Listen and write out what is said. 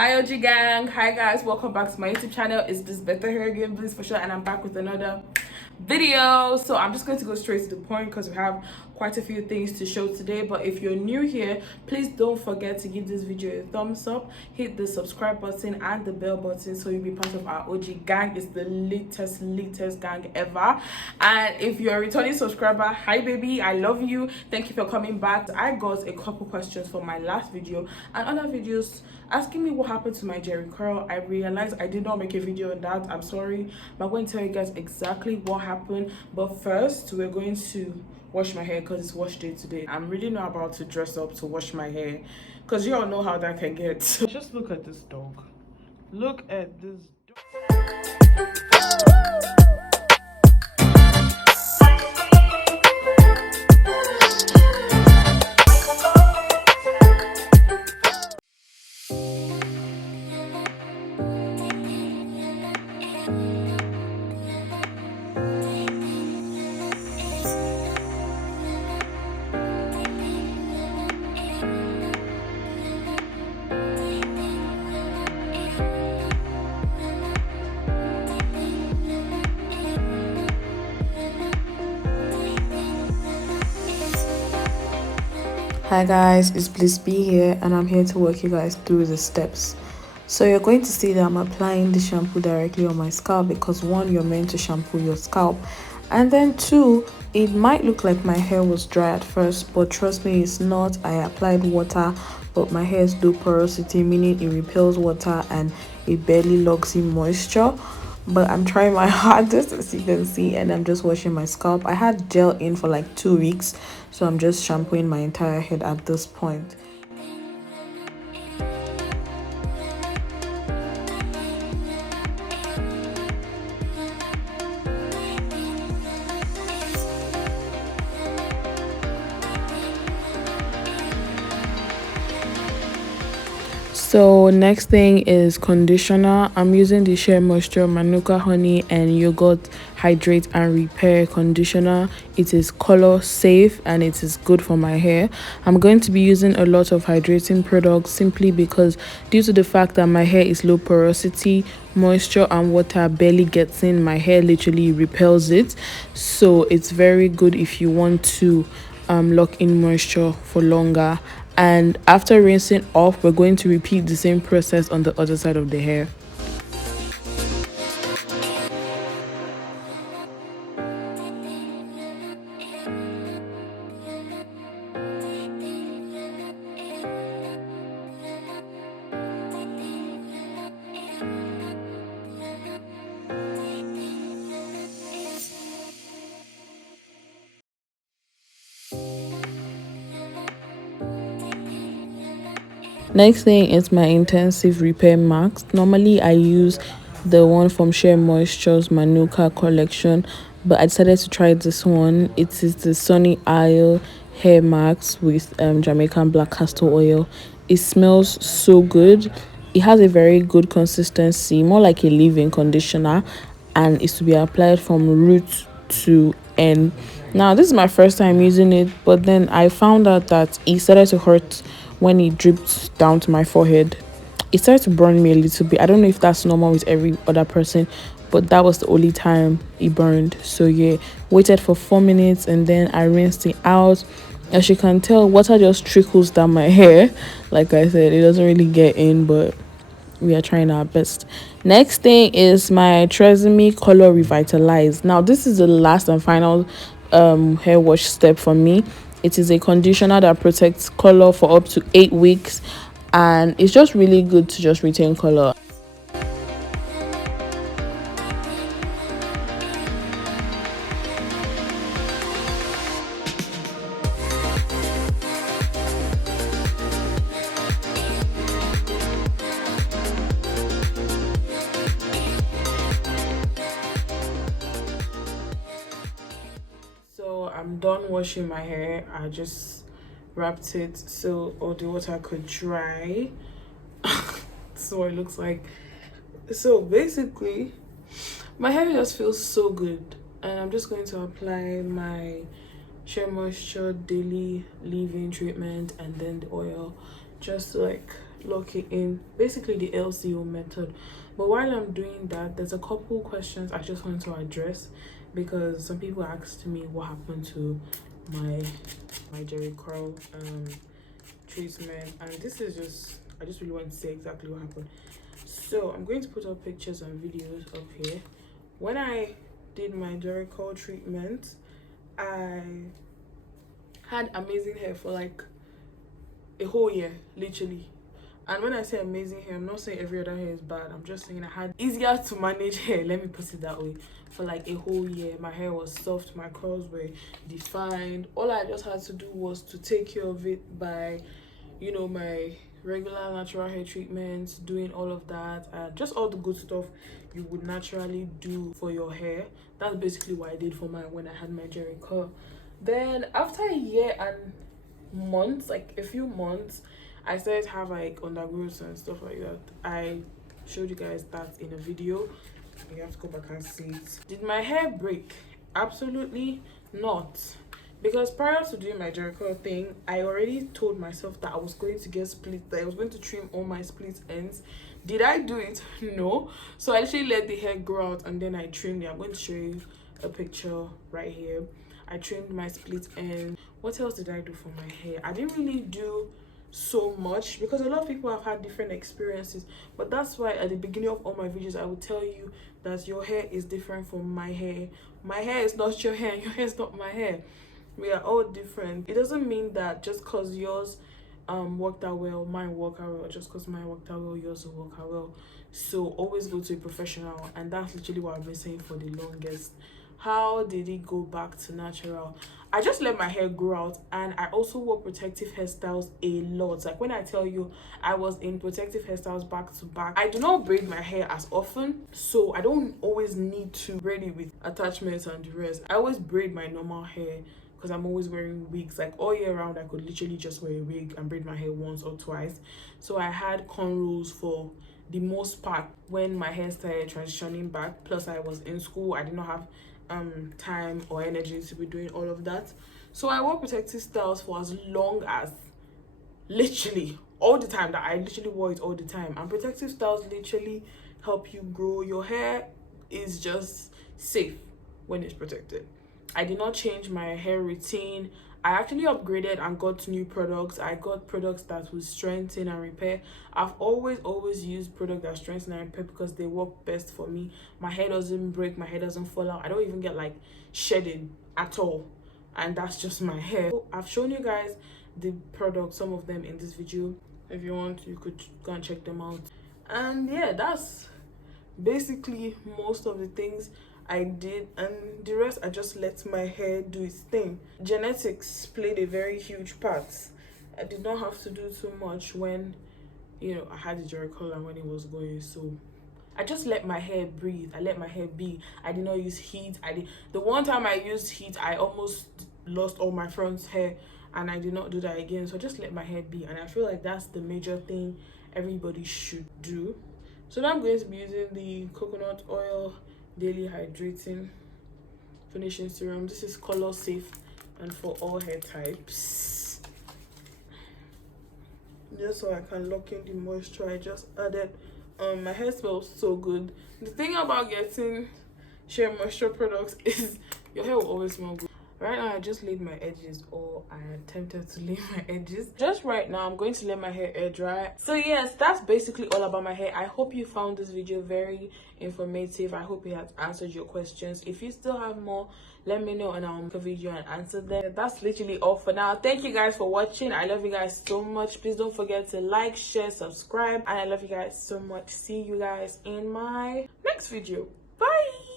Hi OG gang, hi guys, welcome back to my YouTube channel. It's Bliss better here again, Bliss for sure, and I'm back with another video. So I'm just going to go straight to the point because we have quite a few things to show today. But if you're new here, please don't forget to give this video a thumbs up, hit the subscribe button and the bell button so you'll be part of our OG gang. It's the latest gang ever. And if you're a returning subscriber, hi baby, I love you, thank you for coming back. I got a couple questions for my last video and other videos asking me what happened to my JHERI curl. I realized I did not make a video on that. I'm sorry, but I'm going to tell you guys exactly what happened. But first, we're going to wash my hair because it's wash day today. I'm really not about to dress up to wash my hair because you all know how that can get. Just look at this dog. Look at this dog. Hi guys, it's Bliss.B here and I'm here to walk you guys through the steps. So you're going to see that I'm applying the shampoo directly on my scalp because one, you're meant to shampoo your scalp, and then two, it might look like my hair was dry at first, but trust me, it's not. I applied water, but my hair is low porosity, meaning it repels water and it barely locks in moisture. But I'm trying my hardest, as you can see, and I'm just washing my scalp. I had gel in for like 2 weeks, so I'm just shampooing my entire head at this point. So next thing is conditioner. I'm using the Shea Moisture Manuka Honey and Yogurt Hydrate and Repair Conditioner. It is color safe and it is good for my hair. I'm going to be using a lot of hydrating products simply because due to the fact that my hair is low porosity, moisture and water barely gets in, my hair literally repels it. So it's very good if you want to lock in moisture for longer. And after rinsing off, we're going to repeat the same process on the other side of the hair. Next thing is my intensive repair mask. Normally I use the one from Shea Moisture's Manuka collection, but I decided to try this one. It is the Sunny Isle hair mask with Jamaican Black Castor oil. It smells so good. It has a very good consistency, more like a leave-in conditioner, and it's to be applied from root to end. Now this is my first time using it, but then I found out that it started to hurt when it dripped down to my forehead. It started to burn me a little bit. I don't know if that's normal with every other person, but that was the only time it burned. So yeah, waited for 4 minutes and then I rinsed it out. As you can tell, water just trickles down my hair. Like I said, it doesn't really get in, but we are trying our best. Next thing is my Tresemmé Color Revitalize. Now this is the last and final hair wash step for me. It is a conditioner that protects color for up to 8 weeks, and it's just really good to just retain color. So I'm done washing my hair. I just wrapped it so all the water could dry. So it looks like. So basically my hair just feels so good, and I'm just going to apply my Shea Moisture daily leave-in treatment and then the oil just to like lock it in, basically the LCO method. But while I'm doing that, there's a couple questions I just want to address, because some people asked me what happened to my JHERI curl treatment, and this is just, I just really want to say exactly what happened. So I'm going to put up pictures and videos up here. When I did my JHERI curl treatment, I had amazing hair for like a whole year, literally. And when I say amazing hair, I'm not saying every other hair is bad. I'm just saying I had easier to manage hair, let me put it that way. For like a whole year, my hair was soft, my curls were defined. All I just had to do was to take care of it by, you know, my regular natural hair treatments, doing all of that, and just all the good stuff you would naturally do for your hair. That's basically what I did for mine when I had my JHERI curl. Then after a year and months, like a few months, I started to have like undergrowths and stuff like that. I showed you guys that in a video. You have to go back and see it. Did my hair break? Absolutely not. Because prior to doing my JHERI curl thing, I already told myself that I was going to get split, that I was going to trim all my split ends. Did I do it? No. So I actually let the hair grow out and then I trimmed it. I'm going to show you a picture right here. I trimmed my split end. What else did I do for my hair? I didn't really do so much, because a lot of people have had different experiences, but that's why at the beginning of all my videos I will tell you that your hair is different from my hair. My hair is not your hair, your hair is not my hair. We are all different. It doesn't mean that just because yours worked out well, mine worked out well. Just because mine worked out well, yours will work out well. So always go to a professional, and that's literally what I've been saying for the longest. How did it go back to natural? I just let my hair grow out, and I also wore protective hairstyles a lot. Like when I tell you I was in protective hairstyles back to back, I do not braid my hair as often, so I don't always need to braid it with attachments and the rest. I always braid my normal hair because I'm always wearing wigs. Like all year round I could literally just wear a wig and braid my hair once or twice. So I had cornrows for the most part when my hair started transitioning back. Plus I was in school, I did not have time or energy to be doing all of that, so I wore protective styles for as long as, literally all the time, that I literally wore it all the time. And protective styles literally help you grow your hair. Is just safe when it's protected. I did not change my hair routine. I actually upgraded and got new products. I got products that will strengthen and repair. I've always used products that strengthen and repair because they work best for me. My hair doesn't break, my hair doesn't fall out. I don't even get like shedding at all, and that's just my hair. So I've shown you guys the products, some of them in this video. If you want, you could go and check them out. And yeah, that's basically most of the things I did, and the rest I just let my hair do its thing. Genetics played a very huge part. I did not have to do too much when, you know, I had the JHERI curl and when it was going. So I just let my hair breathe. I let my hair be. I did not use heat. The one time I used heat, I almost lost all my front hair, and I did not do that again. So I just let my hair be, and I feel like that's the major thing everybody should do. So now I'm going to be using the coconut oil daily hydrating finishing serum. This is color safe and for all hair types, just so I can lock in the moisture. I just added my hair smells so good. The thing about getting Shea moisture products is your hair will always smell good. Right now I just laid my edges, or I attempted to lay my edges. Just right now I'm going to let my hair air dry. So yes, that's basically all about my hair. I hope you found this video very informative. I hope it has answered your questions. If you still have more, let me know and I'll make a video and answer them. That's literally all for now. Thank you guys for watching. I love you guys so much. Please don't forget to like, share, subscribe, and I love you guys so much. See you guys in my next video. Bye.